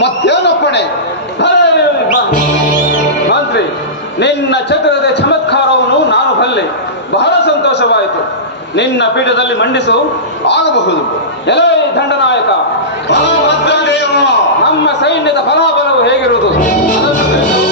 ಮತ್ತೇನಪ್ಪಣೆ? ಮಂತ್ರಿ, ನಿನ್ನ ಚತುರತೆ ಚಮತ್ಕಾರವನ್ನು ನಾನು ಬಲ್ಲೆ. ಬಹಳ ಸಂತೋಷವಾಯಿತು. ನಿನ್ನ ಪೀಠದಲ್ಲಿ ಮಂಡಿಸು. ಆಗಬಹುದು. ಎಲೈ ದಂಡನಾಯಕ, ನಮ್ಮ ಸೈನ್ಯದ ಫಲಾಫಲವು ಹೇಗಿರುವುದು ಅದನ್ನು ತಿಳಿಸು.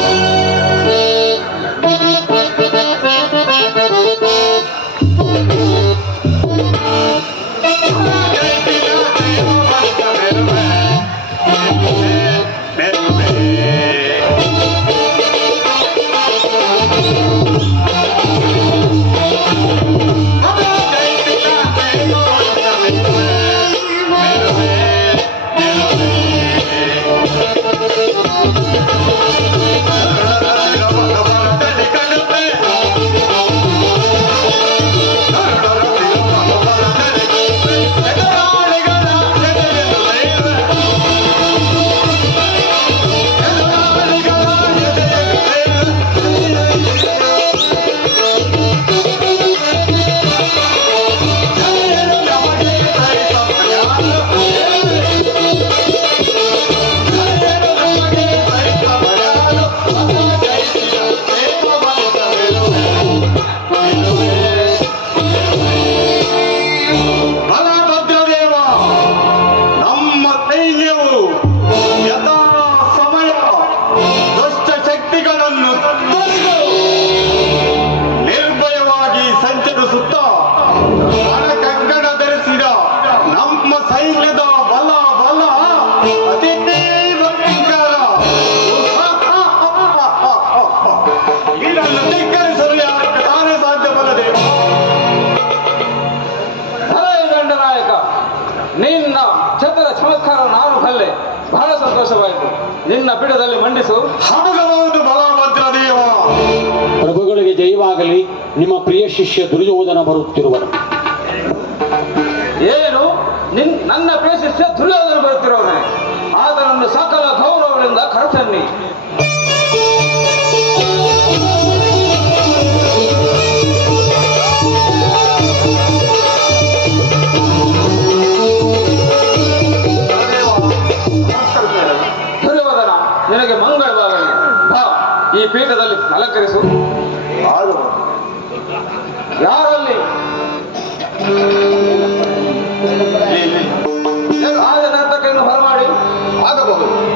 ನಿನ್ನ ಚತುರ ಚಮತ್ಕಾರ ನಾನು ಬಲ್ಲೆ. ಬಹಳ ಸಂತೋಷವಾಯಿತು. ನಿನ್ನ ಪೀಠದಲ್ಲಿ ಮಂಡಿಸು. ಆಗಬಹುದು ಬಲಭದ್ರದೇವ. ಪ್ರಭುಗಳಿಗೆ ಜಯವಾಗಲಿ. ನಿಮ್ಮ ಪ್ರಿಯ ಶಿಷ್ಯ ದುರ್ಯೋಧನ ಬರುತ್ತಿರುವನು. ಏನು? ನನ್ನ ಪ್ರಿಯ ಶಿಷ್ಯ ದುರ್ಯೋಧನ ಬರುತ್ತಿರುವವನೇ? ಆತನನ್ನು ಸಕಲ ಗೌರವಗಳಿಂದ ಕರೆತನ್ನಿ. ನಿನಗೆ ಮಂಗಳವಾಗಲಿ. ಬಾ, ಈ ಪೀಠದಲ್ಲಿ ಅಲಂಕರಿಸು. ಯಾರಲ್ಲಿ ರಾಜನರ್ತಕನ್ನು ಬರಮಾಡಿ. ಆಗಬಹುದು.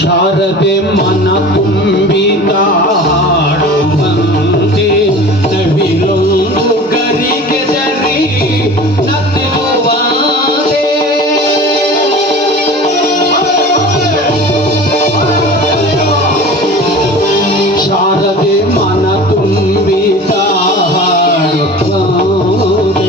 ಶಾರದೆ ಮನ ತುಂಬಿದ ಹಾಡುವಂತೆ ನವಿಲೊಂದು ಗರಿಗೆ ಜರಿ ನತ್ತಿರುವಾದೆ. ಶಾರದೆ ಮನ ತುಂಬಿದ ಹಾಡುವಂತೆ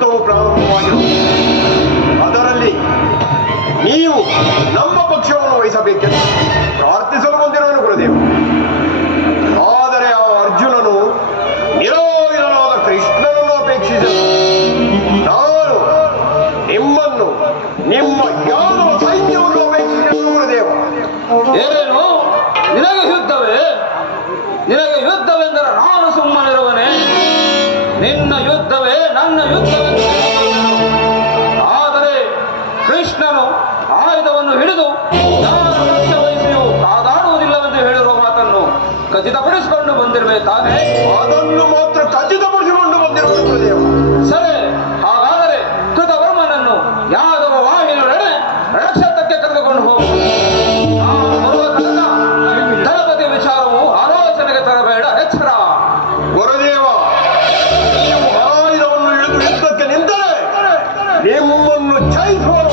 ಯುದ್ಧವು ಪ್ರಾರಂಭವಾಗಿರುತ್ತದೆ. ಅದರಲ್ಲಿ ನೀವು ನಮ್ಮ ಪಕ್ಷವನ್ನು ವಹಿಸಬೇಕೆಂದು ಪ್ರಾರ್ಥಿಸಲು ಬಂದಿರುವನು ಗುರುದೇವ. ಆದರೆ ಆ ಅರ್ಜುನನು ನಿರಾಯುಧನಾದ ಕೃಷ್ಣನನ್ನು ಅಪೇಕ್ಷಿಸಲು ನಾನು ನಿಮ್ಮನ್ನು ನಿಮ್ಮ ಯಾದವ ಸೈನ್ಯವನ್ನು ಅಪೇಕ್ಷಿಸಲು ಗುರುದೇವ. ಏನೇನು ನಿನಗೆ ಯುದ್ಧವೇ? ನಿನಗೆ ಯುದ್ಧವೆಂದರೆ ನಾನು ಸುಮ್ಮನಿರುವನೆ? ನಿನ್ನ ಯುದ್ಧವೇ ನನ್ನ ಯುದ್ಧವೆಂದು ತಿಳಿದುಕೊಂಡನು. ಆದರೆ ಕೃಷ್ಣನು ಆಯುಧವನ್ನು ಹಿಡಿದು ನಾನು ಲಕ್ಷ್ಯ ವಹಿಸಿಯೂ ಕಾದಾಡುವುದಿಲ್ಲವೆಂದು ಹೇಳಿರುವ ಮಾತನ್ನು ಖಚಿತಪಡಿಸಿಕೊಂಡು ಬಂದಿರುವೆ ತಾನೇ? ಅದನ್ನು ಮಾತ್ರ ಖಚಿತಪಡಿಸಿಕೊಂಡು ಬಂದಿರುವ ಗುರುದೇವ. ಸರಿ, ಹಾಗಾದರೆ ಕೃತವರ್ಮನನ್ನು ಯಾದವ ವಾಹಿನಿಯೊಡನೆ ರಣಕ್ಷೇತ್ರಕ್ಕೆ ಕರೆದುಕೊಂಡು ಹೋಗು. ನಾನು ಬರುವ ತನಕ ದಳಪತಿ ವಿಚಾರವು ಆಲೋಚನೆಗೆ ತರಬೇಡ, ಎಚ್ಚರ. ಗುರುದೇವ, ನೀವು ಆಯುಧವನ್ನು ಹಿಡಿದು ಯುದ್ಧಕ್ಕೆ ನಿಂತರೆ ನಿಮ್ಮನ್ನು ಜಯಿಸುವರು.